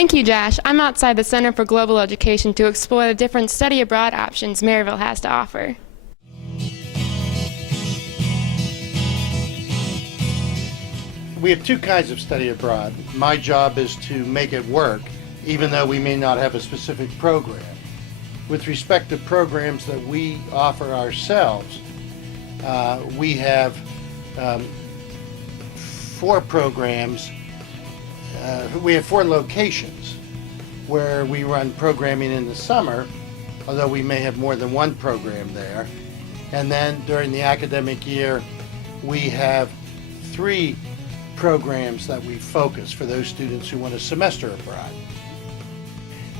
Thank you, Josh. I'm outside the Center for Global Education to explore the different study abroad options Maryville has to offer. We have two kinds of study abroad. My job is to make it work, even though we may not have a specific program. With respect to programs that we offer ourselves, we have 4 programs. We have 4 locations where we run programming in the summer, although we may have more than one program there. And then during the academic year, we have 3 programs that we focus for those students who want a semester abroad.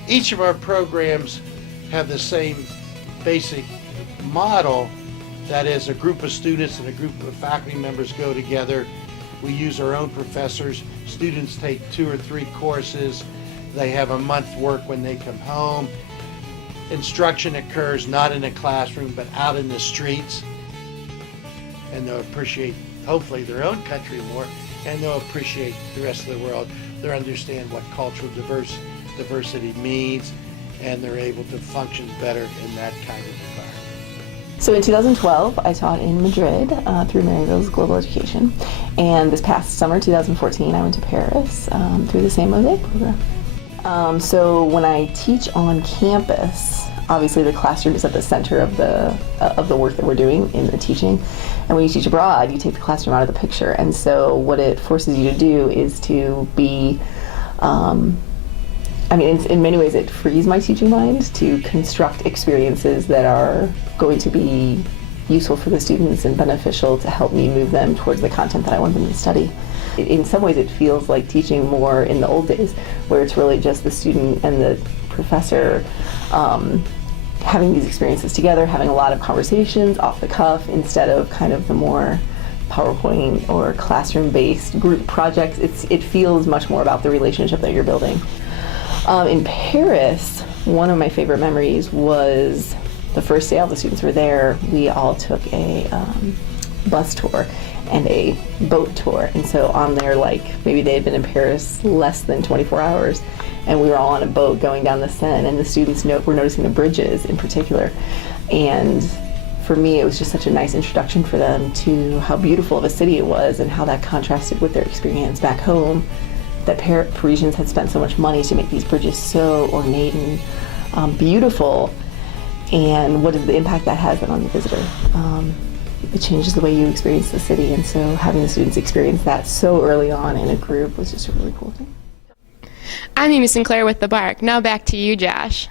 Each of our programs have the same basic model, that is, a group of students and a group of faculty members go together. We use our own professors. Students take 2 or 3 courses. They have a month work when they come home. Instruction occurs not in a classroom but out in the streets, and they'll appreciate hopefully their own country more, and they'll appreciate the rest of the world. They'll understand what cultural diversity means, and they're able to function better in that kind of environment. So in 2012, I taught in Madrid through Maryville's Global Education, and this past summer, 2014, I went to Paris through the same Mosaic program. So when I teach on campus, obviously the classroom is at the center of the work that we're doing in the teaching, and when you teach abroad, you take the classroom out of the picture, and so what it forces you to do is to be in many ways it frees my teaching mind to construct experiences that are going to be useful for the students and beneficial to help me move them towards the content that I want them to study. In some ways it feels like teaching more in the old days, where it's really just the student and the professor having these experiences together, having a lot of conversations off the cuff instead of kind of the more PowerPoint or classroom-based group projects. It feels much more about the relationship that you're building. In Paris, one of my favorite memories was the first day all the students were there. We all took a bus tour and a boat tour, and so on there, like maybe they had been in Paris less than 24 hours, and we were all on a boat going down the Seine, and the students were noticing the bridges in particular, and for me it was just such a nice introduction for them to how beautiful of a city it was and how that contrasted with their experience back home, that Parisians had spent so much money to make these bridges so ornate and beautiful, and what is the impact that has on the visitor. It changes the way you experience the city, and so having the students experience that so early on in a group was just a really cool thing. I'm Amy Sinclair with The Bark. Now back to you, Josh.